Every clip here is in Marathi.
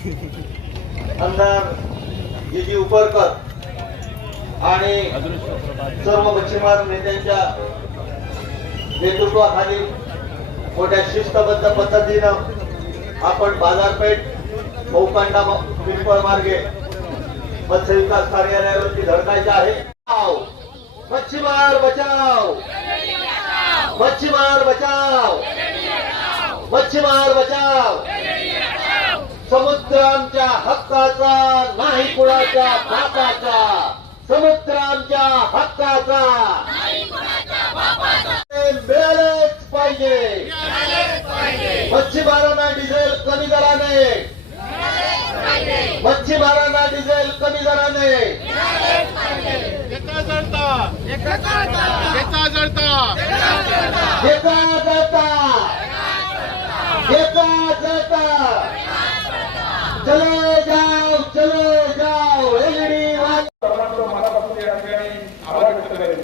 आमदार जी उपरकर आणि सर्व मच्छीमार नेत्यांच्या नेतृत्वाखाली मोठ्या शिस्तबद्ध पद्धतीनं आपण बाजारपेठ बहुकांडा पिंपळ मार्गे मत्स्य विकास कार्यालयावरती धडकायचे आहे। मच्छीमार बचाव, मच्छीमार बचाव, मच्छीमार बचाव। समुद्र आमच्या हक्काचा नाही कुणाच्या बापाचा, समुद्र आमच्या हक्काचा मिळालेच पाहिजे। मच्छीमारांना डिझेल कमी दराने, मच्छीमारांना डिझेल कमी दराने एका जळता एका जळता एका जळता एका जळता एका जळता चलो जाओ एलईडी मनापासून या ठिकाणी आभार व्यक्त करेन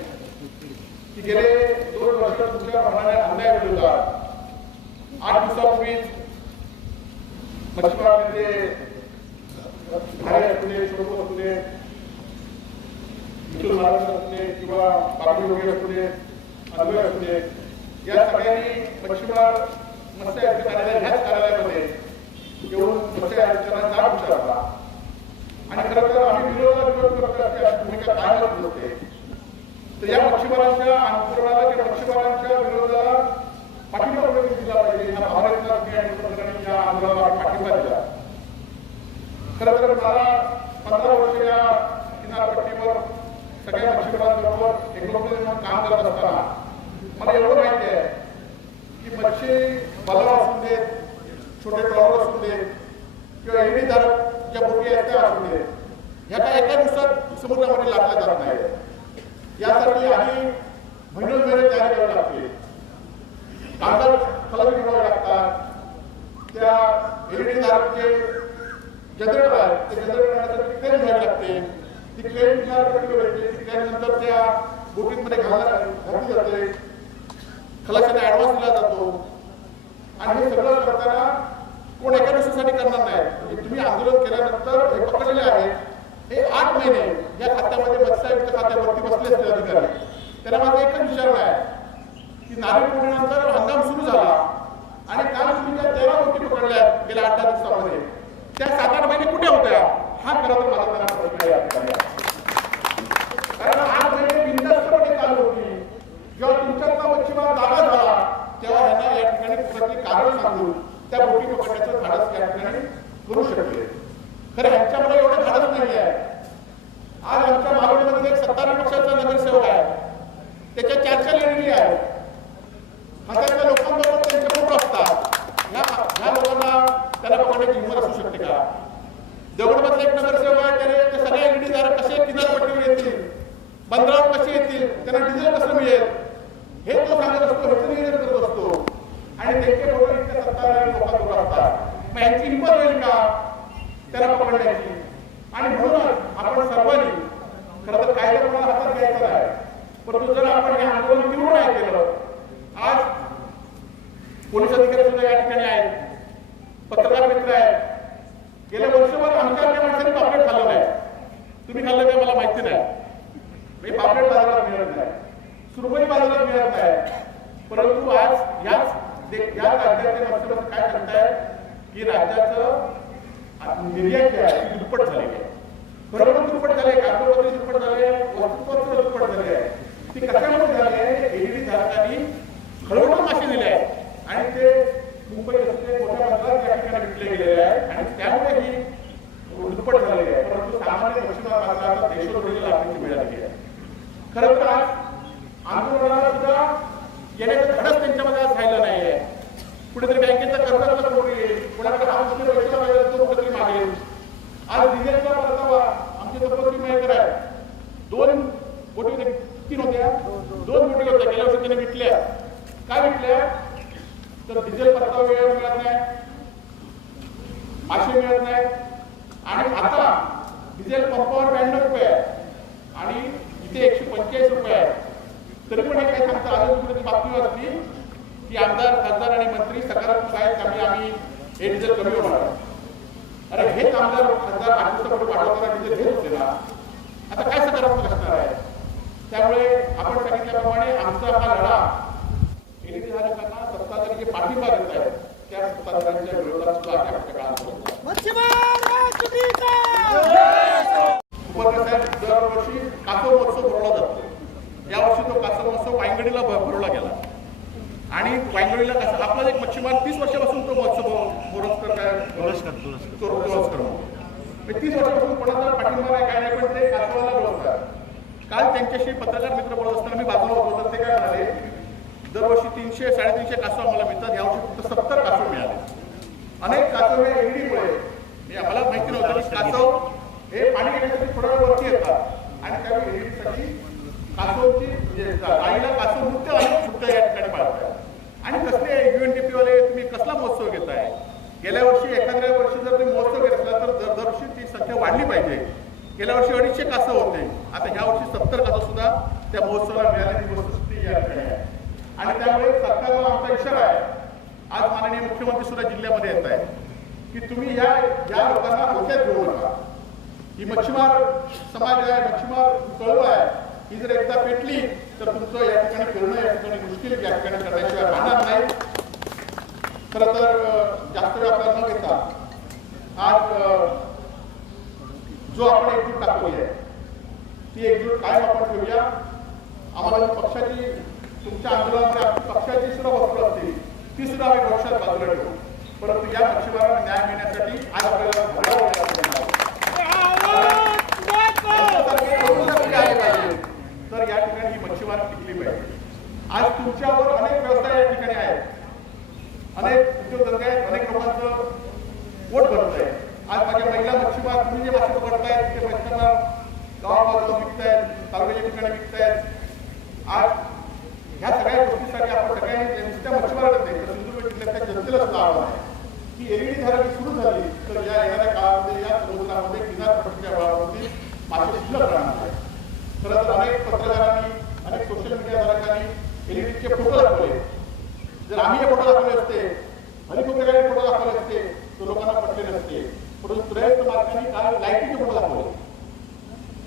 की गेले 2 वर्ष तुमच्या प्रमाणे अन्याय विरोधात 8 दिवसापूर्वी मच्छीमार नेते धारे असले, छोटू असले, विठ्ठल महाराज असले किंवा पाटील वगैरे असले, अन्वय असले, या सगळ्यांनी मच्छीमार मत्स्य आयुक्त कार्यालय ह्याच कार्यालयामध्ये येऊन मत्स्य आयुक्तांना जाब विचारला आणि खरं तर आम्ही विरोध करतो भूमिका कायमच होते। तर या मच्छीमारांच्या आंदोलनाला किंवा मच्छीमारांच्या विरोधाला पाठिंबा दिला पाहिजे या भावनेचा या आंदोलनाला पाठिंबा दिला। खरं तर मला 15 वर्ष या किनारपट्टीवर सगळ्या मच्छीमारांबरोबर एकमेकांमध्ये काम करत असताना मला एवढं माहिती आहे की मच्छी बाजार असू दे, छोटे ट्रॉलर असू दे किंवा एलईडी धारक ज्या बोटी आहेत त्या असू दे, ह्या काय एका दिवसात समुद्रामध्ये लागल्या जात नाही। यासाठी आधी महिने तयारी करावी लागते, कागद खलासी करावे लागतात, त्या एलईडी धारक जे जनरेटर आहे ते जनरेटर करण्यासाठी क्रेन घ्यावी लागते, ती क्रेन किनारपट्टीवर येते, ती क्रेन नंतर त्या बोटीमध्ये घातली जाते, खलाशांना ऍडव्हान्स दिला जातो आणि हे सगळं करताना कोण एका दिवसासाठी करणार नाही। म्हणजे तुम्ही आंदोलन केल्यानंतर हे पकडलेले आहे हे 8 महिने या खात्यामध्ये मत्स्य आयुक्त खात्यावरती बसले असते अधिकारी। त्यांना माझा एकच विचार आहे की नारळी पौर्णिमेनंतर हंगाम सुरू झाला आणि काल तुम्ही त्या 13 बोटी पकडल्या गेल्या 8-10 दिवसामध्ये, त्या 7-8 महिने कुठे होत्या हा खरं तर माझा त्यांना प्रश्न आहे। कारण 8 महिने बिनधास्तपणे चालू होती। जेव्हा तुमच्यातला मच्छीमार जागा झाला तेव्हा ह्यांना या ठिकाणी कुठली कारण सांगून त्या बोटी पकडण्याचं धाडस या ठिकाणी करू शकले। खरं ह्यांच्यामध्ये एवढं धाडस नाही आहे। आज आमच्या मालवणीमध्ये एक 17 पक्षाचा नगरसेवक आहे, त्याच्या 4 लेडी आहेत, हातातल्या लोकांबरोबर त्यांचे फोटो असतात। ह्या लोकांना त्याला पकडण्याची हिंमत असू शकते का? देवगडमधला एक नगरसेवक आहे, त्याने ते सगळे एलईडी धारक कसे किनारपट्टीवर येतील, बंदरावर कसे येतील, त्यांना डिझेल कसं मिळेल हे तो सांगत असतो, ह्याचं नियोजन करत असतो आणि त्यांचे फोटो इतक्या 17 लोकांबरोबर असतात। मग यांची हिंमत होईल का त्याला पकडण्याची? आणि म्हणूनच आपण सर्वांनी खरं तर कायदा कोणाला हातात घ्यायचा आहे, परंतु जर आपण हे आंदोलन तीव्र नाही केलं, आज पोलीस अधिकारी सुद्धा या ठिकाणी आहेत, पत्रकार मित्र आहेत, गेल्या वर्षभर आमच्या माणसांनी पापलेट खाल्लं नाही, तुम्ही खाल्लं काय मला माहिती नाही, पापलेट बाजारात मिळत नाही, सुरमई बाजारात मिळत नाही, परंतु आज याच राज्याचे मत्स्यमंत्री काय करताय की राज्याचं निर्यात जे आहे ती दुप्पट झाली आहे, बरोबर दुप्पट झाली आहे, कागदपत्र दुप्पट झाले आहे, वस्तुपत्र दुप्पट झाले आहे। ती कशामुळे झाली आहे? एलईडी धारकांनी खळवळ मासे दिले आहेत आणि ते मुंबई असले मोठ्या बाजारात या ठिकाणी विकले गेलेले आहेत आणि त्यामुळे ही दुप्पट झालेली आहे। परंतु सामान्य मच्छीमार बाजारात देशोधडीला लागण्याची वेळ आली आहे। खरं तर आज आंदोलनाला सुद्धा येण्याचं धडच त्यांच्यामध्ये आज राहिलं नाही आहे। कुठेतरी बँकेचा कर्जाचा कोण येईल, कोणाकडे हाऊसचे पैसे मागेल तो कुठेतरी मागेल। आज डिझेलचा परतावा आमची तपस्वी मेकर आहे, 2 बोटी होत्या, 3 होत्या, 2 बोटी होत्या, गेल्या वर्षी त्याने विकल्या। काय विकल्या? तर डिझेल परतावा वेळेवर मिळत नाही, मासे मिळत नाही आणि आता डिझेल पंपावर 92 रुपये आहे आणि इथे 145 रुपये आहे। तरी पण हे काय सांगता आलं कुठे बातमी असली की आमदार, खासदार आणि मंत्री सकारात्मक आहेत, आम्ही हे डिझेल कमी होणार। अरे हे कामगार खासदार 8 दिवसापूर्वी पाठवताना डिझेल घेत होते ना, आता काय सकारात्मक असणार आहे? त्यामुळे आपण सांगितल्याप्रमाणे आमचा हा लढा एलईडी धारकांना सत्ताधारी जे पाठिंबा देत आहेत त्या सत्ताधाऱ्यांच्या विरोधात सुद्धा आजच्या काळात दरवर्षी कासव महोत्सव भरवला जातो. यावर्षी तो कासव महोत्सव वायंगणीला भरवला गेला आणि वायंगणीला कसं आपला एक मच्छीमार 30 वर्षापासून तो महोत्सव पुरस्कार 30 वर्षापासून कोणाचा पाठिंबा नाही काय नाही, पण ते कासवाला बोलवतात. काल त्यांच्याशी पत्रकार मित्र बोलत असताना मी बाजूला होतो, ते काय म्हणाले, दरवर्षी 300-350 कासव आम्हाला मिळतात, यावर्षी फक्त 70 कासव मिळाले. अनेक कासव हे एलईडीमुळे मला माहिती नव्हतं की कासव हे पाणी घेण्यासाठी थोडा वेळ वरती येतात आणि त्यावेळी एलईडीसाठी कासवची आईला कासव नृत्य अनेक सुद्धा या ठिकाणी पाळतात. आणि कसले UNDP वाले तुम्ही कसला महोत्सव घेताय? गेल्या वर्षी एखाद्या वर्षी जर तुम्ही महोत्सव घेत असला तर दरवर्षी ती संख्या वाढली पाहिजे. गेल्या वर्षी 250 कासव होते, आता ह्या वर्षी 70 कासव सुद्धा त्या महोत्सवाला मिळाल्याची वस्तुस्थिती या ठिकाणी आहे. आणि त्यामुळे सरकारला आमचा इशारा आहे, आज माननीय मुख्यमंत्री सुद्धा जिल्ह्यामध्ये येत आहे की तुम्ही या लोकांना डोक्यात घेऊ नका. ही मच्छीमार समाज आहे, मच्छीमार कळवळ आहे, ही जर एकदा पेटली तर तुमचं या ठिकाणी फिरणं या ठिकाणी मुश्किल या ठिकाणी करण्याशिवाय राहणार नाही. खरं तर जास्त वेळ आपल्याला न घेता आज जो आपण एकजूट टाकली आहे ती एकजूट कायम आपण ठेवूया. आम्हाला पक्षाची तुमच्या आंदोलनामध्ये आपली पक्षाची सुद्धा वस्त्र असतील ती सुद्धा आम्ही भविष्यात बाजूला ठेवू, परंतु या मच्छीमारांना न्याय मिळण्यासाठी आज आपल्याला तर या ठिकाणी ही मच्छीमार टिकली पाहिजे. आज तुमच्यावर अनेक व्यवसाय या ठिकाणी आहेत, अनेक उद्योगधंदे आहेत, अनेक लोकांचं पोट भरत आहे. आज माझ्या महिला मच्छीमार तुम्ही जे मासे पकडतायत ते मच्छीमार गावागावात विकतायत, तालुक्याच्या ठिकाणी विकतायत. आज ह्या सगळ्या गोष्टीसाठी आपण सगळ्यांनी नुसत्या मच्छीमारांना नाही तर सिंधुदुर्ग जिल्ह्याच्या जनतेला सुद्धा आव्हान आहे की एलईडी धारक सुरू झाली तर या येणाऱ्या काळामध्ये या समुद्रामध्ये किनारपट्टीच्या वेळावरती मासे शिल्लक राहणार आहे. खरं तर अनेक पत्रकारांनी अनेक सोशल मीडिया धारकांनी एलईडीचे फोटो दाखवले. जर आम्ही हे फोटो दाखवले असते, अनेक प्रकारे फोटो दाखवले असते तर लोकांना पटले नसते. परंतु प्रयत्न मार्गाने काल लाईटीचे फोटो दाखवले,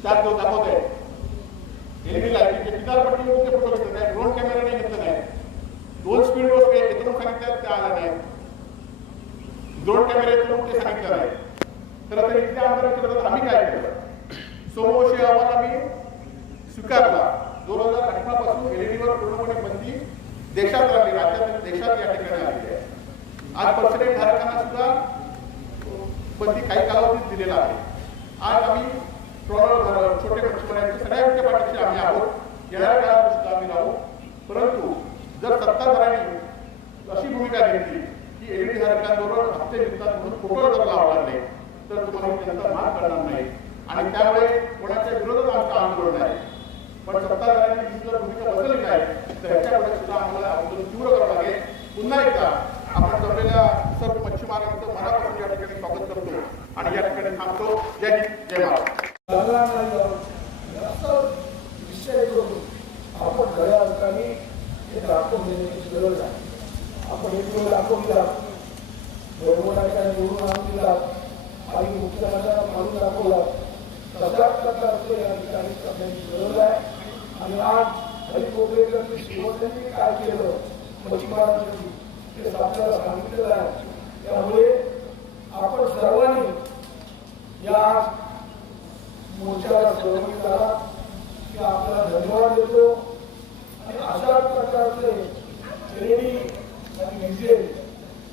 त्यात जो दाखवत आहे एलईडी लाईटीचे किनारपट्टीवरचे फोटो घेतले नाही, ड्रोन कॅमेराने घेतले नाही, 2 स्पीड बोट येथून सांगितलं त्या आल्या नाही, ड्रोन कॅमेऱ्यातून ते सांगितलं नाही. खरं तर इथल्या आमदारांच्या विरोधात आम्ही काय केलं, सोमवंशी अहवाल आम्ही स्वीकारला. 2018 पासून एलईडीवर पूर्णपणे बंदी देशात आली, राज्यात देशात या ठिकाणी आलेली आहे. आज पर्सेंटेज धारकांना सुद्धा बंदी काही कालावधीत दिलेला आहे. आज आम्ही छोटे मच्छीमारांच्या सगळ्यांच्या पाठीशी आम्ही आहोत, येणाऱ्या काळात सुद्धा आम्ही राहू. परंतु जर सत्ताधाऱ्यांनी अशी भूमिका घेतली की एलईडी धारकांबरोबर हप्ते मिळतात म्हणून फोटो जर लावला नाही तर तुम्हाला त्यांचा मान करणार नाही आणि त्यामुळे कोणाच्या विरोधात आमचं आंदोलन आहे. पण सत्ताधाऱ्यांनी जर भूमिका बदलली नाही तर ह्याच्याकडे सुद्धा आम्हाला आंदोलन तीव्र करावं लागेल. पुन्हा एकदा आपण जमलेल्या सर्व मच्छीमारांचं मनापासून या ठिकाणी स्वागत करतो आणि या ठिकाणी थांबतो. जय हिंद, जय महाराष्ट्र. विषय करून आपण खऱ्या अर्थाने हे दाखवून देण्याची गरज आहे. आपण एक वेळ दाखवून दिला, बरोबराच्या निवडून आणून दिला आणि मुख्यमंत्र्यांना मारून दाखवला, तशाच प्रकारचं या ठिकाणी करण्याची गरज आहे. आणि आज हरिकोपरेकर शेवटने काय केलं मच्छीमारांसाठी ते आपल्याला सांगितलेलं आहे. त्यामुळे आपण सर्वांनी या मोर्चाला सहभागी झाला की आपल्याला धन्यवाद देतो. आणि अशा प्रकारचे एलईडी आणि डिझेल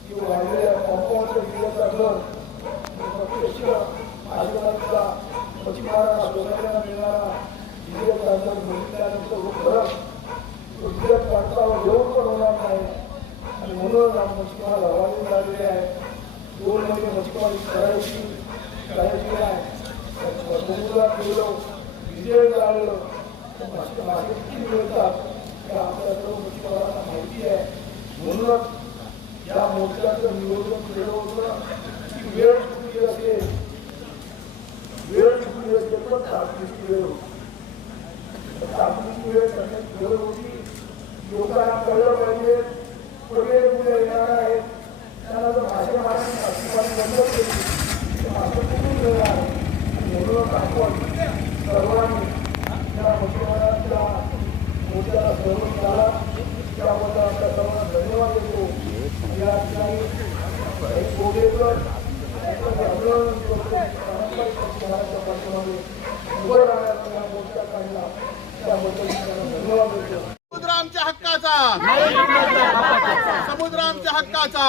किंवा वाढलेल्या कॉम्पाऊंडच्या डिझेलचा दर प्रत्यक्ष आशीर्वादला मच्छीमारांना सोसायटीला मिळणारा डिझेलचा दर बघितल्यानंतर फरक डिझेल परतावा घेऊन पण होणार नाही. आणि म्हणून मच्छीमार हवाली झालेले आहे. 2 महिने मच्छीमारी करायची आहे. समुद्रात गेलो, डिझेल जाळलं तर मासे किती मिळतात हे आपल्या सर्व मच्छीमारांना माहिती आहे. म्हणूनच या मोर्चाचं नियोजन केलं होतं की वेळ चुकली असेल तर तातडीची वेळ होती. तातडीची वेळ करण्याची गरज होती. लोकांना कळलं पाहिजे पर्यटक येणार आहेत, त्यांना जर मासेमारी बंद केली केलेलं आहे. म्हणूनच आपण सर्वांनी या मच्छीमारांच्या मोर्चाला सहभागी झाला त्याबद्दल आपल्या सर्वांना धन्यवाद देतो. या ठिकाणी एक कोडेकर अभिनंदन करतो. पारंपरिक मच्छीमारांच्या पाठीमागे उभं राहण्याचा या मोर्चा काढला त्याबद्दल त्यांना धन्यवाद देतो. समुद्र आमच्या हक्काचा, समुद्र आमच्या हक्काचा.